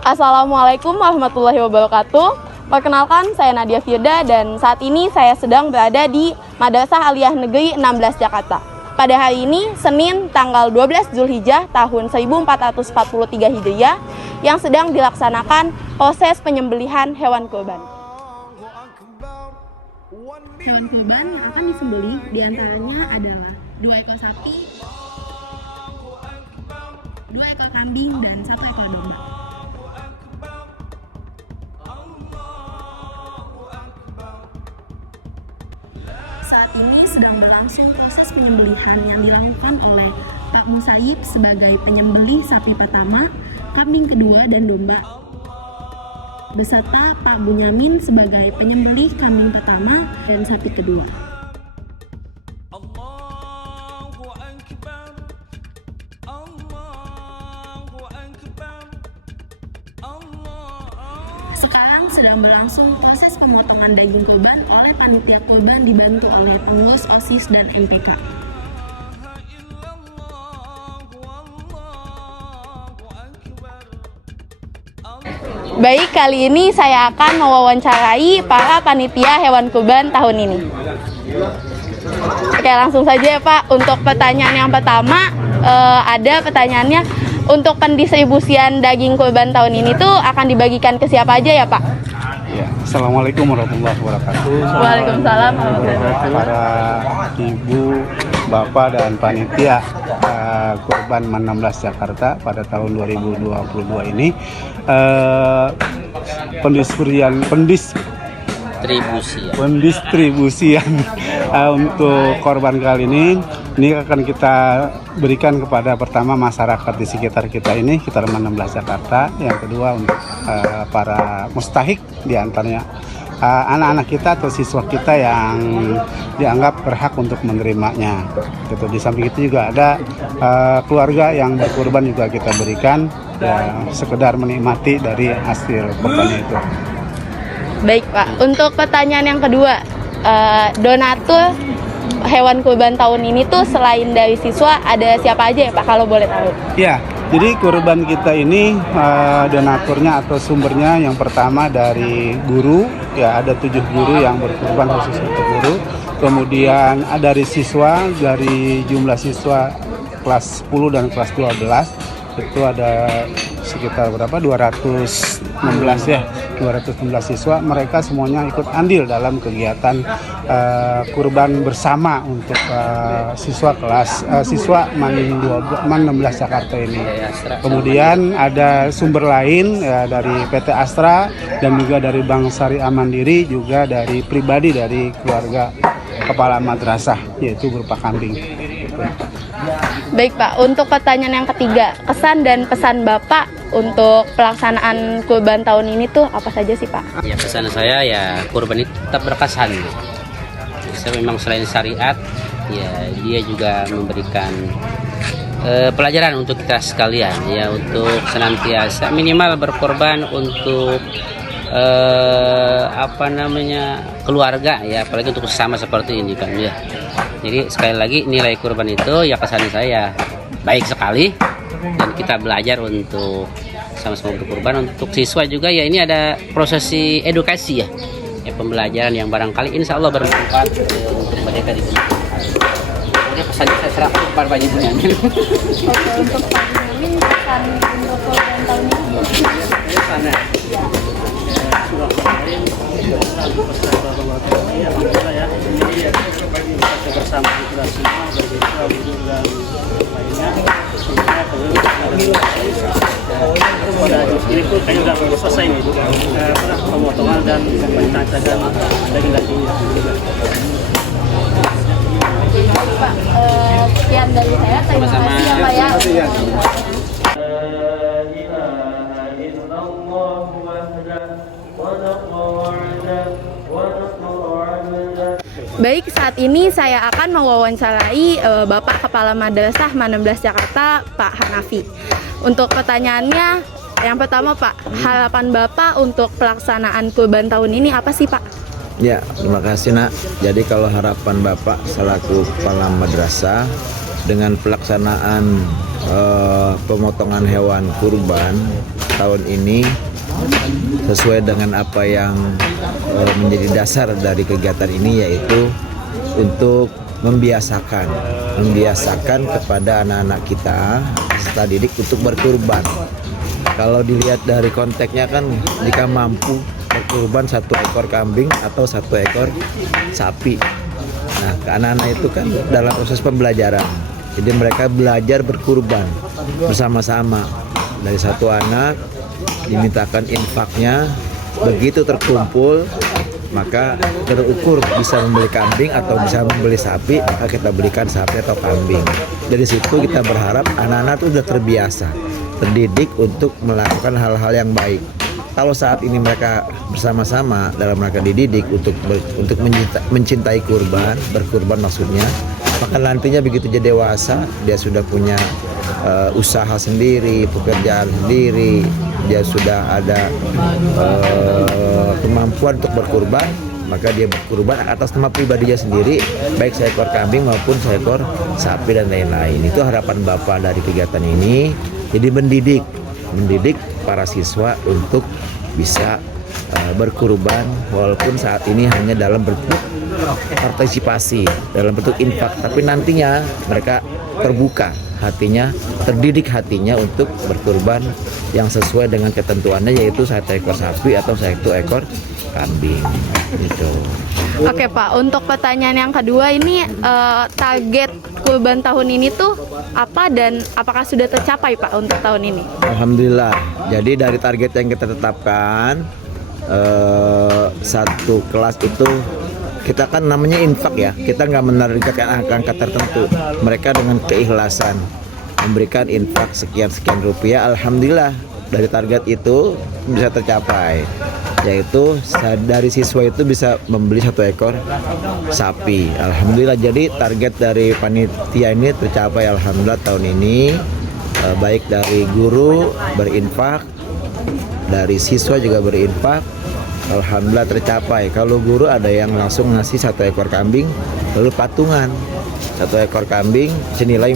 Assalamualaikum warahmatullahi wabarakatuh. Perkenalkan, saya Nadia Firda dan saat ini saya sedang berada di Madrasah Aliyah Negeri 16 Jakarta. Pada hari ini, Senin tanggal 12 Zulhijjah tahun 1443 Hijriah yang sedang dilaksanakan proses penyembelihan hewan kurban. Hewan kurban yang akan disembelih diantaranya adalah 2 ekor sapi, 2 ekor kambing, dan 1 ekor domba. Saat ini sedang berlangsung proses penyembelihan yang dilakukan oleh Pak Musayib sebagai penyembelih sapi pertama, kambing kedua, dan domba, beserta Pak Bunyamin sebagai penyembelih kambing pertama dan sapi kedua. Sekarang sedang berlangsung proses pemotongan daging kurban oleh panitia kurban dibantu oleh pengurus OSIS dan MPK. Baik, kali ini saya akan mewawancarai para panitia hewan kurban tahun ini. Oke, langsung saja ya Pak. Untuk pertanyaan yang pertama, ada pertanyaannya, untuk pendistribusian daging kurban tahun ini tuh akan dibagikan ke siapa aja ya Pak? Ya, Assalamualaikum warahmatullahi wabarakatuh. Waalaikumsalam warahmatullahi wabarakatuh. Para ibu, bapak, dan panitia kurban 16 Jakarta pada tahun 2022 ini, pendistribusian untuk korban kali ini akan kita berikan kepada pertama masyarakat di sekitar kita ini, sekitar 16 Jakarta. Yang kedua untuk para mustahik, diantaranya anak-anak kita atau siswa kita yang dianggap berhak untuk menerimanya. Gitu. Di samping itu juga ada keluarga yang berkurban juga kita berikan, ya, sekedar menikmati dari hasil kurbannya itu. Baik Pak, untuk pertanyaan yang kedua, donatur hewan kurban tahun ini tuh selain dari siswa ada siapa aja ya Pak, kalau boleh tahu? Ya, jadi kurban kita ini donaturnya atau sumbernya yang pertama dari guru, ya ada 7 guru yang berkurban khusus untuk guru. Kemudian ada dari siswa, dari jumlah siswa kelas 10 dan kelas 12 itu ada sekitar berapa? 216 ya, 216 siswa. Mereka semuanya ikut andil dalam kegiatan kurban bersama untuk siswa MAN 16 Jakarta ini. Kemudian ada sumber lain ya, dari PT Astra dan juga dari Bank Syariah Mandiri, juga dari pribadi dari keluarga kepala madrasah, yaitu berupa kambing. Baik Pak, untuk pertanyaan yang ketiga, kesan dan pesan Bapak untuk pelaksanaan kurban tahun ini tuh apa saja sih Pak? Ya, pesan saya ya kurban itu tetap berkesan. Saya memang selain syariat, ya dia juga memberikan pelajaran untuk kita sekalian, ya, untuk senantiasa minimal berkorban untuk keluarga, ya, apalagi untuk sesama seperti ini kan, ya. Jadi sekali lagi nilai kurban itu ya kesan saya baik sekali, dan kita belajar untuk sama-sama berkurban. Untuk siswa juga ya ini ada prosesi edukasi ya pembelajaran yang barangkali insya Allah bermanfaat untuk mereka di sini. Kemudian pesannya saya serahkan kepada Pak Bunyamin. Oke, untuk Pak Bunyamin, pesan untuk kurban tahun ini sana sudah kemarin alhamdulillah ya, ini kita bersama kita semua bersama guru dan lainnya semuanya pada ini pun kayaknya sudah selesai nih pemotongan dan pencacahan daging-dagingnya. Pak, sekian dari saya, terima kasih ya Pak ya. Baik, saat ini saya akan mewawancarai Bapak Kepala Madrasah MAN 16 Jakarta, Pak Hanafi. Untuk pertanyaannya, yang pertama Pak, harapan Bapak untuk pelaksanaan kurban tahun ini apa sih Pak? Ya, terima kasih Nak. Jadi kalau harapan Bapak selaku Kepala Madrasah dengan pelaksanaan pemotongan hewan kurban tahun ini sesuai dengan apa yang menjadi dasar dari kegiatan ini, yaitu untuk membiasakan kepada anak-anak kita peserta didik untuk berkurban. Kalau dilihat dari konteksnya kan, jika mampu berkurban 1 ekor kambing atau 1 ekor sapi. Nah, anak-anak itu kan dalam proses pembelajaran. Jadi mereka belajar berkurban bersama-sama. Dari satu anak dimintakan infaknya, begitu terkumpul maka terukur bisa membeli kambing atau bisa membeli sapi, maka kita belikan sapi atau kambing. Dari situ kita berharap anak-anak itu sudah terbiasa, terdidik untuk melakukan hal-hal yang baik. Kalau saat ini mereka bersama-sama dalam rangka dididik untuk mencintai kurban, berkurban maksudnya, maka nantinya begitu jadi dewasa, dia sudah punya usaha sendiri, pekerjaan sendiri, dia sudah ada kemampuan untuk berkurban, maka dia berkurban atas nama pribadinya sendiri, baik seekor kambing maupun seekor sapi dan lain-lain. Itu harapan Bapak dari kegiatan ini. Jadi mendidik para siswa untuk bisa berkurban, walaupun saat ini hanya dalam bentuk partisipasi, dalam bentuk infak, tapi nantinya mereka terbuka hatinya, terdidik hatinya untuk berkurban yang sesuai dengan ketentuannya, yaitu 1 ekor sapi atau 1 ekor kambing gitu. Oke Pak, untuk pertanyaan yang kedua ini, target kurban tahun ini tuh apa dan apakah sudah tercapai Pak untuk tahun ini? Alhamdulillah. Jadi dari target yang kita tetapkan, 1 kelas itu kita kan namanya infak ya, kita nggak menargetkan angka tertentu. Mereka dengan keikhlasan memberikan infak sekian rupiah. Alhamdulillah dari target itu bisa tercapai, yaitu dari siswa itu bisa membeli 1 ekor sapi. Alhamdulillah, jadi target dari panitia ini tercapai alhamdulillah tahun ini. Baik dari guru berinfak, dari siswa juga berinfak, alhamdulillah tercapai. Kalau guru ada yang langsung ngasih 1 ekor kambing, lalu patungan 1 ekor kambing senilai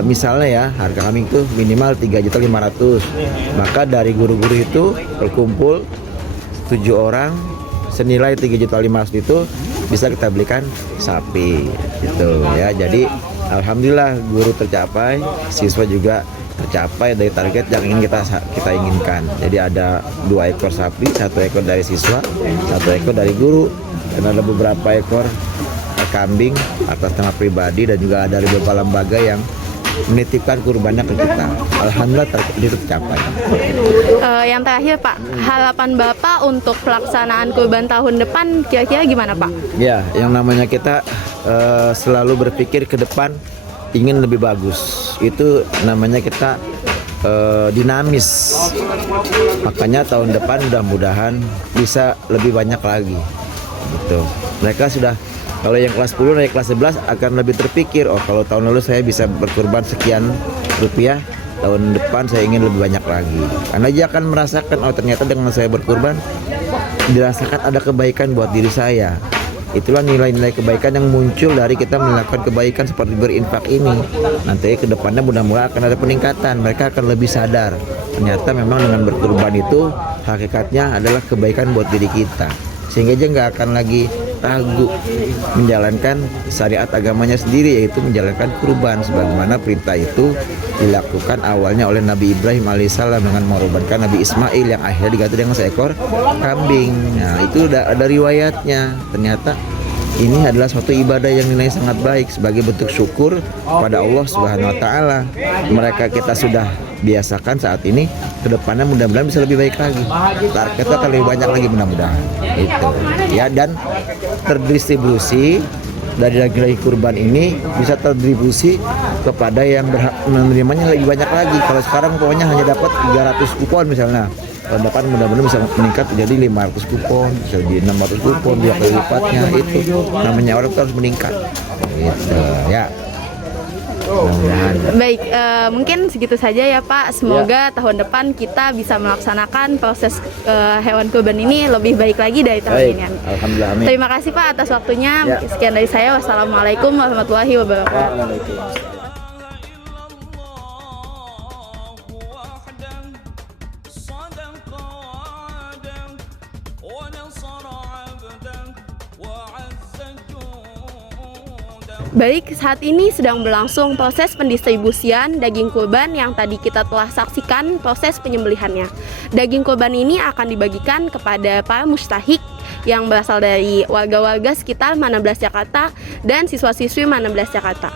misalnya ya, harga kambing itu minimal 3.500.000. Maka dari guru-guru itu berkumpul 7 orang senilai 3.500.000 itu bisa kita belikan sapi gitu ya. Jadi alhamdulillah guru tercapai, siswa juga tercapai dari target yang ingin kita inginkan. Jadi ada 2 ekor sapi, 1 ekor dari siswa, 1 ekor dari guru, dan ada beberapa ekor kambing atas nama pribadi, dan juga ada dari beberapa lembaga yang menitipkan kurbannya ke kita. Alhamdulillah itu tercapai. Yang terakhir Pak, harapan Bapak untuk pelaksanaan kurban tahun depan kira-kira gimana Pak? Ya, yang namanya kita selalu berpikir ke depan, ingin lebih bagus. Itu namanya kita dinamis. Makanya tahun depan mudah-mudahan bisa lebih banyak lagi. Gitu. Mereka sudah, kalau yang kelas 10 naik kelas 11 akan lebih terpikir, oh kalau tahun lalu saya bisa berkurban sekian rupiah, tahun depan saya ingin lebih banyak lagi. Karena dia akan merasakan, oh ternyata dengan saya berkurban dirasakan ada kebaikan buat diri saya. Itulah nilai-nilai kebaikan yang muncul dari kita melakukan kebaikan seperti berinfak ini. Nanti ke depannya mudah-mudahan akan ada peningkatan. Mereka akan lebih sadar, ternyata memang dengan berkurban itu hakikatnya adalah kebaikan buat diri kita. Sehingga dia nggak akan lagi ragu menjalankan syariat agamanya sendiri, yaitu menjalankan kurban sebagaimana perintah itu dilakukan awalnya oleh Nabi Ibrahim alaihissalam dengan mengorbankan Nabi Ismail yang akhirnya diganti dengan seekor kambing. Nah itu udah ada riwayatnya. Ternyata ini adalah suatu ibadah yang nilai sangat baik sebagai bentuk syukur pada Allah Subhanahu wa taala. Mereka kita sudah biasakan saat ini, kedepannya mudah-mudahan bisa lebih baik lagi. Targetnya akan lebih banyak lagi mudah-mudahan. Itu ya, dan terdistribusi dari lagi kurban ini bisa terdistribusi kepada yang berhak menerimanya lebih banyak lagi. Kalau sekarang pokoknya hanya dapat 300 kupon misalnya, tahun depan mudah-mudahan bisa meningkat jadi 500 kupon, bisa jadi 600 kupon, 2 kali lipatnya. Itu namanya orang harus meningkat gitu ya. Mudah-mudahan. Baik, mungkin segitu saja ya Pak. Semoga tahun depan kita bisa melaksanakan proses hewan kurban ini lebih baik lagi dari tahun Baik, ini. Amin. alhamdulillah amin. Terima kasih Pak atas waktunya. Ya. Sekian dari saya. Wassalamualaikum warahmatullahi wabarakatuh. Waalaikumsalam. Baik, saat ini sedang berlangsung proses pendistribusian daging kurban yang tadi kita telah saksikan proses penyembelihannya. Daging kurban ini akan dibagikan kepada para mustahik yang berasal dari warga-warga sekitar Manablas Jakarta dan siswa-siswi Manablas Jakarta.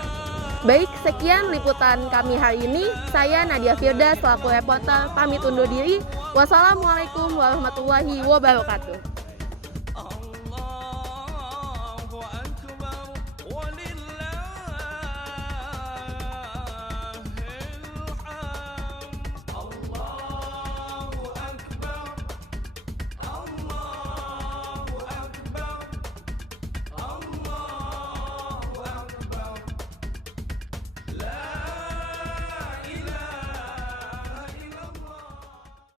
Baik, sekian liputan kami hari ini. Saya Nadia Firda selaku reporter pamit undur diri. Wassalamualaikum warahmatullahi wabarakatuh.